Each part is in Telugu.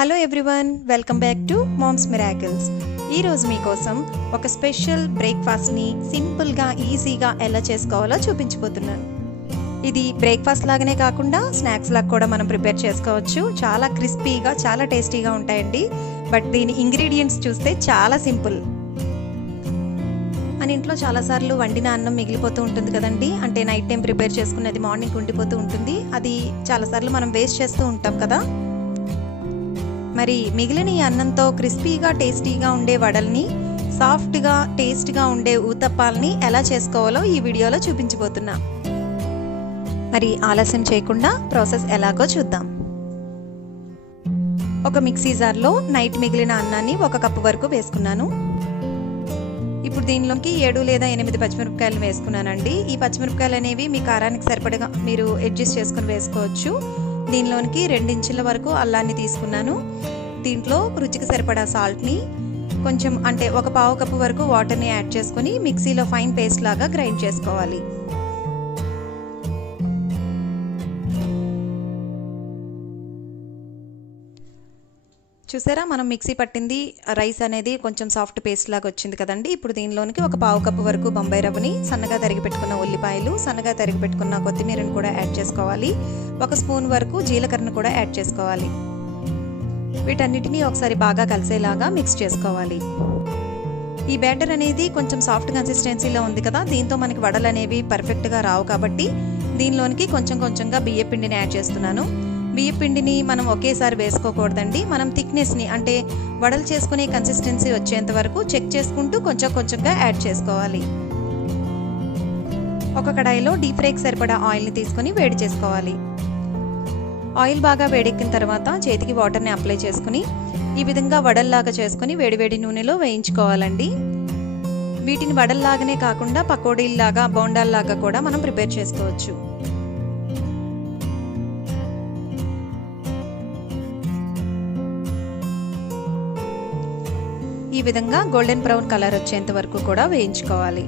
Hello everyone, welcome back to mom's miracles. ఈరోజు మీకోసం ఒక స్పెషల్ బ్రేక్ఫాస్ట్ని సింపుల్గా ఈజీగా ఎలా చేసుకోవాలో చూపించబోతున్నాను. ఇది బ్రేక్ఫాస్ట్ లాగానే కాకుండా స్నాక్స్ లాగా కూడా మనం ప్రిపేర్ చేసుకోవచ్చు. చాలా క్రిస్పీగా, చాలా టేస్టీగా ఉంటాయండి. బట్ దీని ఇంగ్రీడియంట్స్ చూస్తే చాలా సింపుల్. మన ఇంట్లో చాలాసార్లు వండిన అన్నం మిగిలిపోతూ ఉంటుంది కదండి. అంటే నైట్ టైం ప్రిపేర్ చేసుకున్నది మార్నింగ్ ఉండిపోతూ ఉంటుంది. అది చాలాసార్లు మనం వేస్ట్ చేస్తూ ఉంటాం కదా. మరి మిగిలిన ఈ అన్నంతో క్రిస్పీగా టేస్టీగా ఉండే వడల్ని, సాఫ్ట్గా టేస్ట్గా ఉండే ఊతప్పాలని ఎలా చేసుకోవాలో ఈ వీడియోలో చూపించబోతున్నా. మరి ఆలస్యం చేయకుండా ప్రాసెస్ ఎలాగో చూద్దాం. ఒక మిక్సీ జార్లో నైట్ మిగిలిన అన్నాన్ని 1 కప్పు వరకు వేసుకున్నాను. ఇప్పుడు దీనిలోకి 7 లేదా 8 పచ్చిమిరపకాయలు వేసుకున్నానండి. ఈ పచ్చిమిరపకాయలు అనేవి మీ కారానికి సరిపడగా మీరు అడ్జస్ట్ చేసుకుని వేసుకోవచ్చు. దీనిలోనికి 2 ఇంచుల వరకు అల్లాన్ని తీసుకున్నాను. దీంట్లో రుచికి సరిపడా సాల్ట్ని, కొంచెం అంటే 1/4 కప్పు వరకు వాటర్ని యాడ్ చేసుకుని మిక్సీలో ఫైన్ పేస్ట్ లాగా గ్రైండ్ చేసుకోవాలి. చూసారా, మనం మిక్సీ పట్టింది రైస్ అనేది కొంచెం సాఫ్ట్ పేస్ట్ లాగా వచ్చింది కదండి. ఇప్పుడు దీనిలోనికి 1/4 కప్పు వరకు బొంబాయి రవ్వని, సన్నగా తరిగి పెట్టుకున్న ఉల్లిపాయలు, సన్నగా తరిగి పెట్టుకున్న కొత్తిమీరని కూడా యాడ్ చేసుకోవాలి. 1 స్పూన్ వరకు జీలకర్రను కూడా యాడ్ చేసుకోవాలి. వీటన్నిటిని ఒకసారి బాగా కలిసేలాగా మిక్స్ చేసుకోవాలి. ఈ బ్యాటర్ అనేది కొంచెం సాఫ్ట్ కన్సిస్టెన్సీలో ఉంది కదా. దీంతో మనకి వడలు అనేవి పర్ఫెక్ట్గా రావు కాబట్టి దీనిలోనికి కొంచెంగా బియ్య పిండిని యాడ్ చేస్తున్నాను. బియ్య పిండిని మనం ఒకేసారి వేసుకోకూడదండి. మనం థిక్నెస్ని, అంటే వడలు చేసుకునే కన్సిస్టెన్సీ వచ్చేంత వరకు చెక్ చేసుకుంటూ కొంచెంగా యాడ్ చేసుకోవాలి. ఒక కడాయిలో డీప్ ఫ్రైకి సరిపడా ఆయిల్ని తీసుకొని వేడి చేసుకోవాలి. ఆయిల్ బాగా వేడెక్కిన తర్వాత చేతికి వాటర్ని అప్లై చేసుకుని ఈ విధంగా వడల్లాగా చేసుకుని వేడివేడి నూనెలో వేయించుకోవాలండి. వీటిని వడల్లాగానే కాకుండా పకోడీల్లాగా, బోండాల్లాగా కూడా మనం ప్రిపేర్ చేసుకోవచ్చు. ఈ విధంగా గోల్డెన్ బ్రౌన్ కలర్ వచ్చేంత వరకు కూడా వేయించుకోవాలి.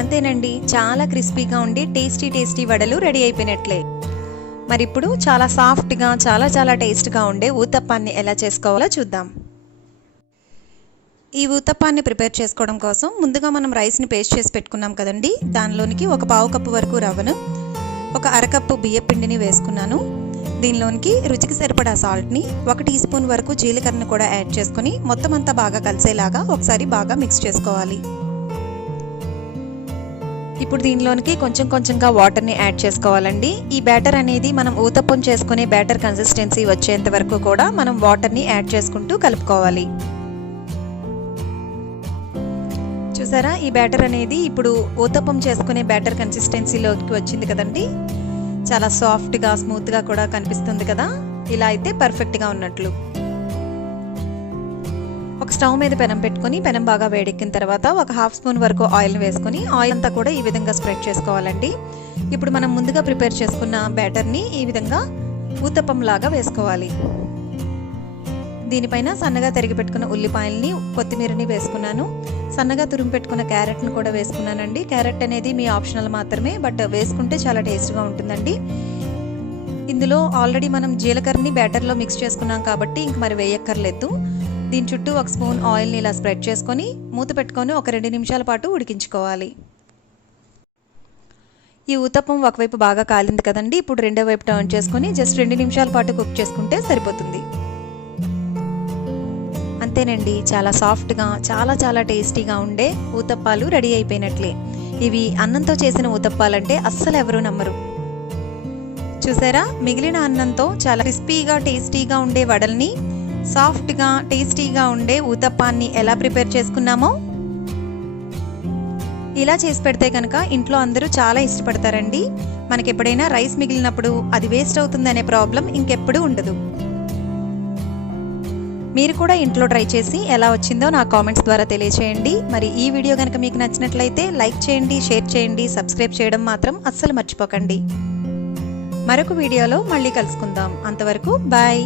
అంతేనండి, చాలా క్రిస్పీగా ఉండి టేస్టీ వడలు రెడీ అయిపోయినట్లే. మరి ఇప్పుడు చాలా సాఫ్ట్గా, చాలా టేస్ట్గా ఉండే ఊతప్పాన్ని ఎలా చేసుకోవాలో చూద్దాం. ఈ ఊతప్పాన్ని ప్రిపేర్ చేసుకోవడం కోసం ముందుగా మనం రైస్ని పేస్ట్ చేసి పెట్టుకున్నాం కదండి. దానిలోనికి 1/4 కప్పు వరకు రవ్వను, 1/2 కప్పు బియ్య పిండిని వేసుకున్నాను. దీనిలోనికి రుచికి సరిపడా సాల్ట్ని, 1 టీ స్పూన్ వరకు జీలకర్రను కూడా యాడ్ చేసుకుని మొత్తం అంతా బాగా కలిసేలాగా ఒకసారి బాగా మిక్స్ చేసుకోవాలి. ఇప్పుడు దీనిలోనికి కొంచెంగా వాటర్ని యాడ్ చేసుకోవాలండి. ఈ బ్యాటర్ అనేది మనం ఊతప్పం చేసుకునే బ్యాటర్ కన్సిస్టెన్సీ వచ్చేంత వరకు కూడా మనం వాటర్ని యాడ్ చేసుకుంటూ కలుపుకోవాలి. చూసారా, ఈ బ్యాటర్ అనేది ఇప్పుడు ఊతప్పం చేసుకునే బ్యాటర్ కన్సిస్టెన్సీలోకి వచ్చింది కదండి. చాలా సాఫ్ట్గా, స్మూత్గా కూడా కనిపిస్తుంది కదా. ఇలా అయితే పర్ఫెక్ట్గా ఉన్నట్లు. ఒక స్టవ్ మీద పెనం పెట్టుకుని పెనం బాగా వేడెక్కిన తర్వాత 1/2 స్పూన్ వరకు ఆయిల్ని వేసుకుని ఆయిల్ అంతా కూడా ఈ విధంగా స్ప్రెడ్ చేసుకోవాలండి. ఇప్పుడు మనం ముందుగా ప్రిపేర్ చేసుకున్న బ్యాటర్ని ఈ విధంగా ఊతప్పం లాగా వేసుకోవాలి. దీనిపైన సన్నగా తరిగి పెట్టుకున్న ఉల్లిపాయల్ని, కొత్తిమీరని వేసుకున్నాను. సన్నగా తురిమి పెట్టుకున్న క్యారెట్ని కూడా వేసుకున్నానండి. క్యారెట్ అనేది మీ ఆప్షనల్ మాత్రమే, బట్ వేసుకుంటే చాలా టేస్ట్గా ఉంటుందండి. ఇందులో ఆల్రెడీ మనం జీలకర్రని బ్యాటర్లో మిక్స్ చేసుకున్నాం కాబట్టి ఇంక మరి వేయక్కర్లేదు. దీని చుట్టూ 1 స్పూన్ ఆయిల్ని ఇలా స్ప్రెడ్ చేసుకొని మూత పెట్టుకొని ఒక 2 నిమిషాల పాటు ఉడికించుకోవాలి. ఈ ఊతప్పం ఒకవైపు బాగా కాలింది కదండి. ఇప్పుడు రెండో వైపు టర్న్ చేసుకొని జస్ట్ 2 నిమిషాల పాటు కుక్ చేసుకుంటే సరిపోతుంది. అంతేనండి, చాలా సాఫ్ట్గా, చాలా టేస్టీగా ఉండే ఊతప్పాలు రెడీ అయిపోయినట్లే. ఇవి అన్నంతో చేసిన ఊతప్పాలంటే అస్సలు ఎవరూ నమ్మరు. చూసారా, మిగిలిన అన్నంతో చాలా క్రిస్పీగా, టేస్టీగా ఉండే వడల్ని, సాఫ్ట్గా టేస్టీగా ఉండే ఊతప్పాన్ని ఎలా ప్రిపేర్ చేసుకున్నామో. ఇలా చేసి పెడితే కనుక ఇంట్లో అందరూ చాలా ఇష్టపడతారండి. మనకి ఎప్పుడైనా రైస్ మిగిలినప్పుడు అది వేస్ట్ అవుతుందనే ప్రాబ్లం ఇంకెప్పుడు ఉండదు. మీరు కూడా ఇంట్లో ట్రై చేసి ఎలా వచ్చిందో నా కామెంట్స్ ద్వారా తెలియచేయండి. మరి ఈ వీడియో కనుక మీకు నచ్చినట్లయితే లైక్ చేయండి, షేర్ చేయండి, సబ్స్క్రైబ్ చేయడం మాత్రం అస్సలు మర్చిపోకండి. మరొక వీడియోలో మళ్ళీ కలుసుకుందాం. అంతవరకు బాయ్.